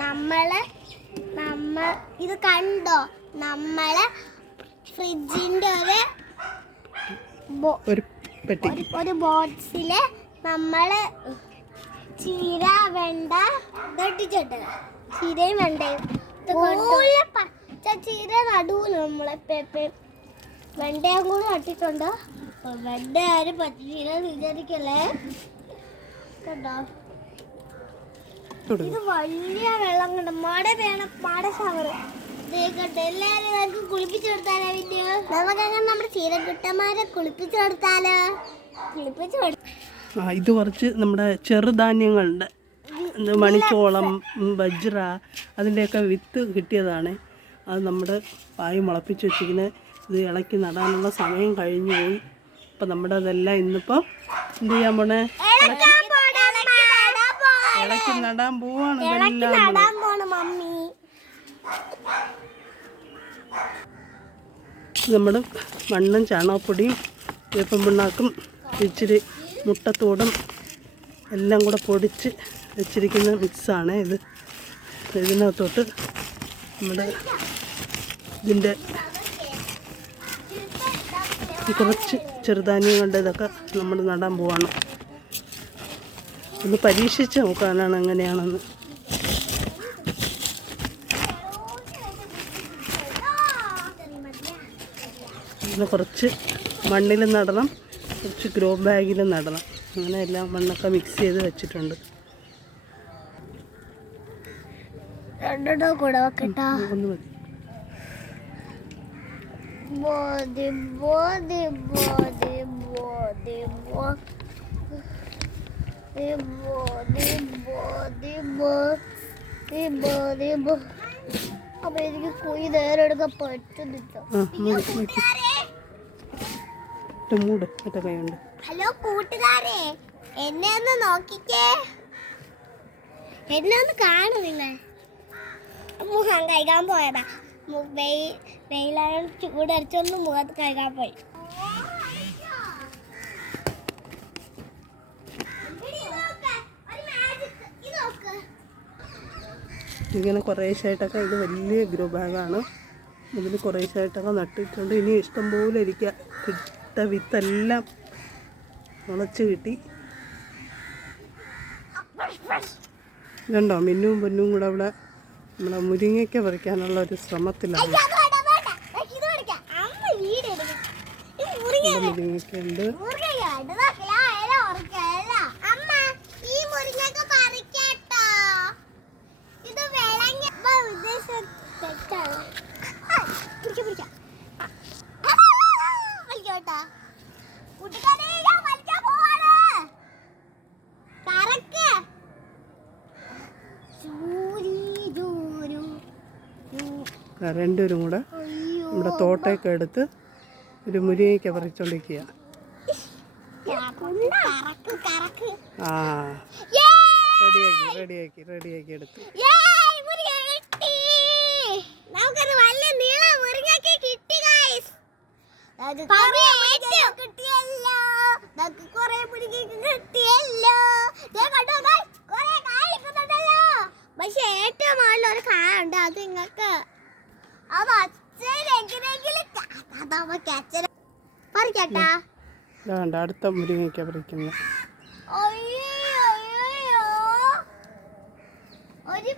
നമ്മൾ ഇത് കണ്ടോ? നമ്മള് ഫ്രിഡ്ജിന്റെ ഒരു ബോക്സില് നമ്മള് ചീര വെണ്ട ഇട്ടിട്ടുണ്ട്. ചീരയും വെണ്ടയും പച്ച ചീര നടുവിൽ നമ്മളെ വെണ്ടയും കൂടി നട്ടിട്ടുണ്ട്. വെണ്ട ആരും പച്ച ചീര വിചാരിക്കല്ലേ കേട്ടോ. ഇത് വലിയ വെള്ളം കണ്ട മാട ഷവർ എല്ലാരും നമുക്ക് കുളിപ്പിച്ചു കൊടുത്താലോ? നമുക്കങ്ങനെ നമ്മുടെ ചീരക്കുട്ടന്മാരെ കുളിപ്പിച്ചു കൊടുത്താലോ? ഇത് കുറച്ച് നമ്മുടെ ചെറുധാന്യങ്ങളുണ്ട്, മണിച്ചോളം, ബജ്ര, അതിൻ്റെയൊക്കെ വിത്ത് കിട്ടിയതാണ്. അത് നമ്മുടെ പായി മുളപ്പിച്ച് വെച്ചിരിക്കുന്നത്. ഇത് ഇളക്കി നടാനുള്ള സമയം കഴിഞ്ഞു പോയി. അപ്പം നമ്മുടെ അതെല്ലാം ഇന്നിപ്പം എന്ത് ചെയ്യാൻ പോണേ? ഇളക്കി നടാൻ പോവാണ്. നമ്മൾ മണ്ണും ചാണകപ്പൊടിയും വേപ്പൻ പിണ്ണാക്കും ഇച്ചിരി മുട്ടത്തോടും എല്ലാം കൂടെ പൊടിച്ച് വെച്ചിരിക്കുന്ന മിക്സാണ് ഇത്. ഇതിനകത്തോട്ട് നമ്മുടെ ഇതിൻ്റെ കുറച്ച് ചെറുധാന്യങ്ങളുടെ ഇതൊക്കെ നമ്മൾ നടാൻ പോവാണ്. ഒന്ന് പരീക്ഷിച്ച് നോക്കാനാണ് എങ്ങനെയാണെന്ന്. പിന്നെ കുറച്ച് മണ്ണിൽ നടണം, കുറച്ച് ഗ്രോ ബാഗിൽ നടണം. അങ്ങനെ എല്ലാം മണ്ണൊക്കെ മിക്സ് ചെയ്ത് വെച്ചിട്ടുണ്ട്. ഒന്ന് മതി. അപ്പൊ എനിക്ക് കുഴി നേരെ എടുക്കാൻ പറ്റുന്നില്ല. ഹലോ കൂട്ടുകാരെ, എന്നെ ഒന്ന് നോക്കിക്കേ. എന്നെ ഒന്ന് കാണും നിങ്ങൾ. മുഖം കഴുകാൻ പോയതാ. വെയിലായ ചൂടരച്ചൊന്ന് മുഖത്ത് കഴുകാൻ പോയി. ഇങ്ങനെ കുറേശ്ശായിട്ടൊക്കെ, ഇത് വലിയ ഗ്രോ ബാഗാണ്. ഇതിൽ കുറേശ്ശായിട്ടൊക്കെ നട്ടിട്ടുണ്ട്. ഇനി ഇഷ്ടംപോലെ ഇരിക്കുക. കിട്ട വിത്തെല്ലാം മുളച്ച് കിട്ടി. ഇതുണ്ടോ, മിന്നും പൊന്നും കൂടെ അവിടെ നമ്മളെ മുരിങ്ങയ്ക്ക പറിക്കാനുള്ള ഒരു ശ്രമത്തിലാണ്. മുരിങ്ങയ്ക്ക ഉണ്ട്. രണ്ടുപേരും കൂടെ നമ്മുടെ തോട്ടയൊക്കെ എടുത്ത് ഒരു മുരിങ്ങയ്ക്ക പറിച്ചോണ്ടിരിക്കുക. ആ, റെഡിയാക്കി എടുത്തു. പക്ഷെ ഏറ്റവും നല്ല ഒരു കായ ഉണ്ട്. അത് നിങ്ങൾക്ക് അടുത്ത മുരിങ്ങയ്ക്ക പറിക്കുന്നു. ഒരു